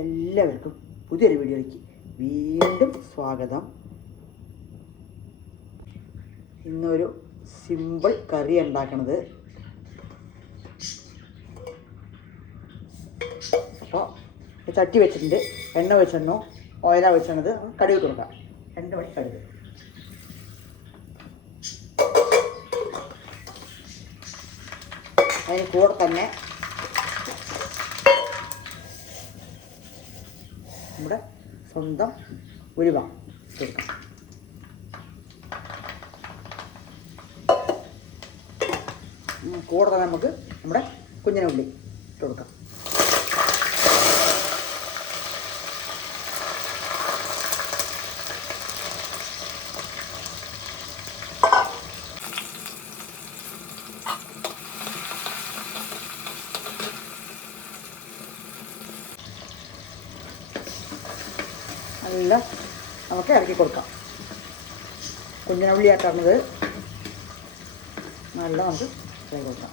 എല്ലാവർക്കും പുതിയൊരു വീഡിയോയിലേക്ക് വീണ്ടും സ്വാഗതം. ഇന്നൊരു സിമ്പിൾ കറി ഉണ്ടാക്കണത്. അപ്പോൾ ചട്ടി വെച്ചിട്ടുണ്ട്, എണ്ണ വെച്ചിരുന്നു, ഓയില വെച്ചത് കടുക് കൊടുക്കാം. 2 മണി കടുക്. അതിന് കൂടെ തന്നെ നമ്മുടെ സ്വന്തം ഉലുവ കൊടുക്കാം. കൂടെ തന്നെ നമുക്ക് നമ്മുടെ കുഞ്ഞിന ഉള്ളി ഇട്ട് കൊടുക്കാം. നല്ല നമുക്ക് ഇറക്കി കൊടുക്കാം. കുഞ്ഞിന ഉള്ളിയാക്കുന്നത് നല്ല നമുക്ക് ഇറക്കി കൊടുക്കാം.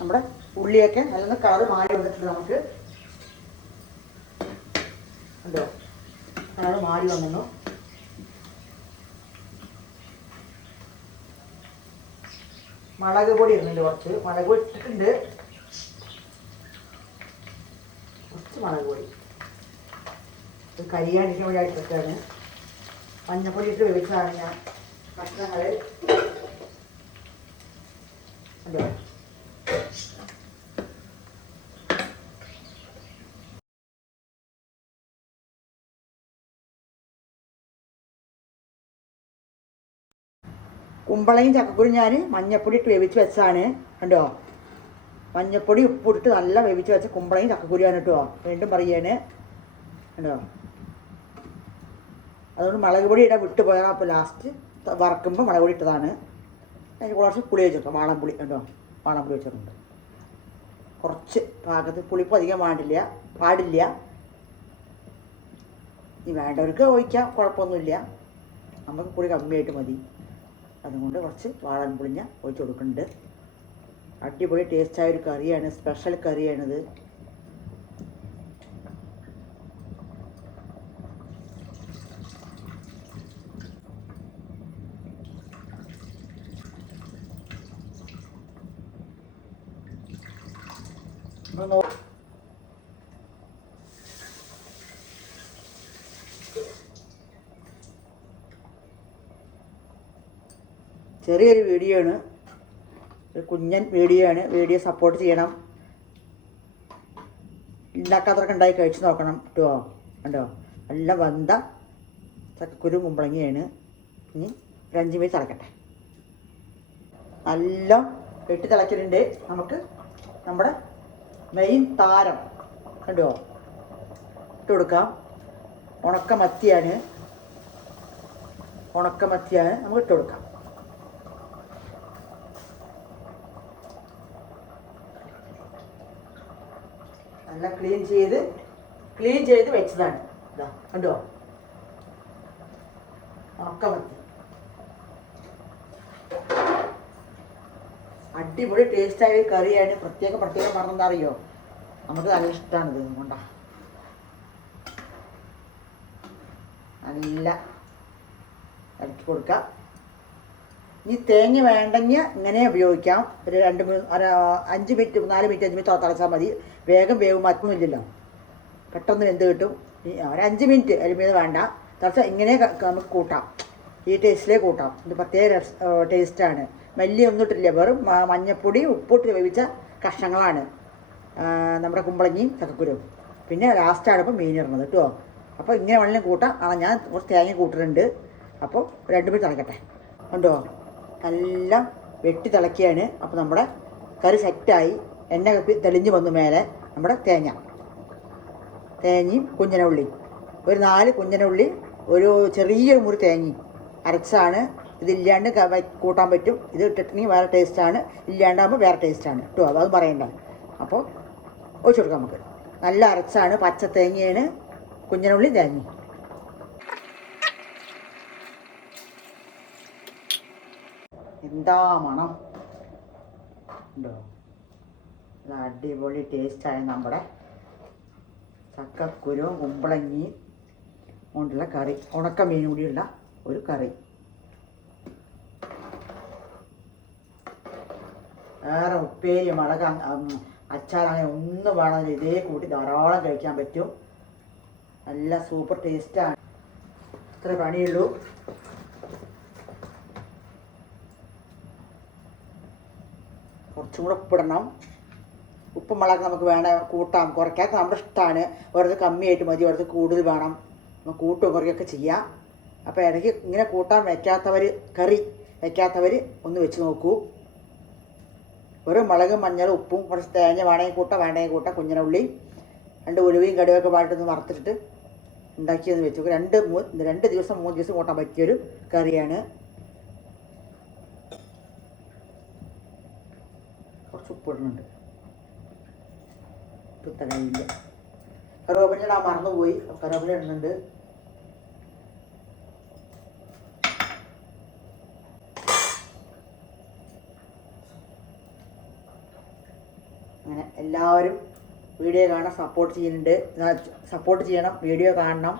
നമ്മുടെ ഉള്ളിയൊക്കെ നല്ല കളർ മാറി വന്നിട്ടുണ്ട്. നമുക്ക് ഉണ്ടോ, കളർ മാറി വന്നു. മുളക് പൊടി ഇടുന്നുണ്ട്, കുറച്ച് മുളക് പൊടി ഇട്ടിട്ടുണ്ട്. മുളക് പൊടി കരിയാണ്ടിരിക്കാൻ വേണ്ടി ഇട്ടിട്ടാണ്. മഞ്ഞപ്പൊടി ഇട്ട് വേവിച്ചതാണ് ഞാൻ കഷ്ണങ്ങൾ. അല്ലോ കുമ്പളയും ചക്കക്കുരും ഞാൻ മഞ്ഞപ്പൊടി ഇട്ട് വേവിച്ച് വെച്ചാണ്. കണ്ടോ, മഞ്ഞപ്പൊടി ഉപ്പിട്ട് നല്ല വേവിച്ച് വെച്ച കുമ്പളയും ചക്കക്കുരുവാണ് കേട്ടോ. വീണ്ടും പറയാണ് കണ്ടോ. അതുകൊണ്ട് മുളക് പൊടി ഇടാൻ വിട്ടു പോയാൽ അപ്പോൾ ലാസ്റ്റ് വറക്കുമ്പോൾ മുളക് പൊടി ഇട്ടതാണ്. അതിന് കുറച്ച് പുളി വെച്ചിട്ടോ, വാളംപുളി കേട്ടോ, വാളംപുളി വെച്ചിട്ടുണ്ട്. കുറച്ച് പാകത്ത് പുളിപ്പ് അധികം പാടില്ല. ഈ വേണ്ടവർക്ക് ഒഴിക്കാം, കുഴപ്പമൊന്നുമില്ല. നമുക്ക് പുളി കമ്മിയായിട്ട് മതി. അതുകൊണ്ട് കുറച്ച് വാളൻപുളിഞ്ഞ ഒഴിച്ച് കൊടുക്കുന്നുണ്ട്. അടിപൊളി ടേസ്റ്റായ ഒരു കറിയാണ്, സ്പെഷ്യൽ കറിയാണിത്. ചെറിയൊരു വീഡിയോ ആണ്, ഒരു കുഞ്ഞൻ വീഡിയോ ആണ്. വീഡിയോ സപ്പോർട്ട് ചെയ്യണം. ഉണ്ടാക്കാത്തവർക്ക് ഉണ്ടായി കഴിച്ച് നോക്കണം കേട്ടോ. കണ്ടോ, നല്ല വന്ത ചക്കക്കുരു കുമ്പളങ്ങിയാണ്. ഇനി ഒരു 5 മിനിറ്റ് തിളക്കട്ടെ. നല്ല വെട്ടി തിളച്ചിട്ടുണ്ട്. നമുക്ക് നമ്മുടെ മെയിൻ താരം കണ്ടോ ഇട്ട് കൊടുക്കാം. ഉണക്കമത്തിയാണ് നമുക്ക് ഇട്ട് കൊടുക്കാം. നല്ല ക്ലീൻ ചെയ്ത് വെച്ചതാണ്. ഇതാ കണ്ടോ, ഉണക്കമത്തി. അടിപൊളി ടേസ്റ്റായ കറിയാണ്. പ്രത്യേകം പറഞ്ഞെന്താ അറിയോ, നമുക്ക് നല്ല ഇഷ്ടമാണിത്. കൊണ്ടാ നല്ല ഇറക്കി കൊടുക്കാം. ഇനി തേങ്ങ വേണ്ടെങ്കിൽ ഇങ്ങനെ ഉപയോഗിക്കാം. ഒരു 5 മിനിറ്റ് 4 മിനിറ്റ് 5 മിനിറ്റ് തിളച്ചാൽ മതി. വേഗം വേവും, മറ്റൊന്നുമില്ലല്ലോ, പെട്ടെന്ന് വെന്ത് കിട്ടും. ഒരു 5 മിനിറ്റ് അരിമീത് വേണ്ട. തിളച്ചാൽ ഇങ്ങനെ നമുക്ക് കൂട്ടാം. ഈ ടേസ്റ്റിലേ കൂട്ടാം. ഇത് പ്രത്യേക ടേസ്റ്റാണ്. മല്ലി ഒന്നും ഇട്ടില്ല, വെറും മഞ്ഞപ്പൊടി ഉപ്പിട്ട് വേവിച്ച കഷ്ണങ്ങളാണ് നമ്മുടെ കുമ്പളങ്ങിയും ചക്കക്കുരും. പിന്നെ ലാസ്റ്റാണ് ഇപ്പോൾ മീൻ ഇടുന്നത് കേട്ടോ. അപ്പോൾ ഇങ്ങനെ വേണമെങ്കിലും കൂട്ടാം. ഞാൻ കുറച്ച് തേങ്ങ കൂട്ടുന്നുണ്ട്. അപ്പോൾ 2 മിനിറ്റ് തിളക്കട്ടെ. കണ്ടോ, നല്ല വെട്ടി തിളക്കിയാണ്. അപ്പോൾ നമ്മുടെ കറി സെറ്റായി. എണ്ണ തെളിഞ്ഞ് വന്നു മേലെ. നമ്മുടെ തേങ്ങയും കുഞ്ഞിന ഉള്ളി, ഒരു 4 കുഞ്ഞിന ഉള്ളി, ഒരു ചെറിയൊരു മുറി തേങ്ങയും അരച്ചാണ്. ഇതില്ലാണ്ട് കൂട്ടാൻ പറ്റും. ഇത് ഇട്ടിട്ടുണ്ടെങ്കിൽ വേറെ ടേസ്റ്റാണ്, ഇല്ലാണ്ടാകുമ്പോൾ വേറെ ടേസ്റ്റാണ് കേട്ടോ. അത് പറയണ്ട. അപ്പോൾ ഒഴിച്ചു കൊടുക്കാം നമുക്ക്. നല്ല അരച്ചാണ്, പച്ച തേങ്ങയാണ്, കുഞ്ഞിന ഉള്ളി തേങ്ങ. എന്താ മണം ഉണ്ടോ. അടിപൊളി ടേസ്റ്റായ നമ്മുടെ ചക്കക്കുരു കുമ്പളങ്ങി കൊണ്ടുള്ള കറി, ഉണക്ക മീൻ കൂടിയുള്ള ഒരു കറി. വേറെ ഉപ്പേരി മുളക് അച്ചാർ അങ്ങനെ ഒന്നും വേണമെങ്കിൽ ഇതേ കൂട്ടി ധാരാളം കഴിക്കാൻ പറ്റും. നല്ല സൂപ്പർ ടേസ്റ്റാണ്. ഇത്ര പണിയുള്ളൂ. കുറച്ചും കൂടെ ഉപ്പിടണം. ഉപ്പും മുളക് നമുക്ക് വേണം കൂട്ടാം, കുറയ്ക്കാൻ നമ്മുടെ ഇഷ്ടമാണ്. ഓരോരുത്തർ കമ്മിയായിട്ട് മതി, ഓരോരുത്തർ കൂടുതൽ വേണം. നമുക്ക് കൂട്ടും കുറയൊക്കെ ചെയ്യാം. അപ്പോൾ ഇടയ്ക്ക് ഇങ്ങനെ കൂട്ടാൻ വയ്ക്കാത്തവർ, കറി വയ്ക്കാത്തവർ ഒന്ന് വെച്ച് നോക്കൂ. ഒരു മുളകും മഞ്ഞളും ഉപ്പും കുറച്ച് തേങ്ങ വേണമെങ്കിൽ കൂട്ടാം, വേണമെങ്കിൽ കൂട്ടാം. കുഞ്ഞിന ഉള്ളി 2 ഉലുവയും കടുവൊക്കെ വാട്ടിട്ടൊന്ന് വറുത്തിട്ട് ഉണ്ടാക്കിയൊന്ന് വെച്ചു. 2 ദിവസം 3 ദിവസം കൂട്ടാൻ പറ്റിയൊരു കറിയാണ്. കുറച്ച് ഉപ്പിടുന്നുണ്ട്, തികയില്ല. കറിവേപ്പില ഇടാൻ മറന്നുപോയി, കറിവേപ്പില ഇടുന്നുണ്ട്. അങ്ങനെ എല്ലാവരും വീഡിയോ കാണാൻ സപ്പോർട്ട് ചെയ്യുന്നുണ്ട്. സപ്പോർട്ട് ചെയ്യണം, വീഡിയോ കാണണം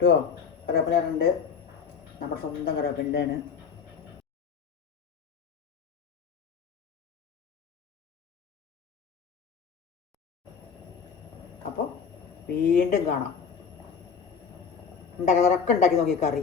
കേട്ടോ. കറിവേപ്പില ഉണ്ട്, നമ്മുടെ സ്വന്തം കറിവേപ്പിലയാണ്. അപ്പോൾ വീണ്ടും കാണാം. ഉണ്ടാക്കുന്നവരൊക്കെ ഉണ്ടാക്കി നോക്കി കറി.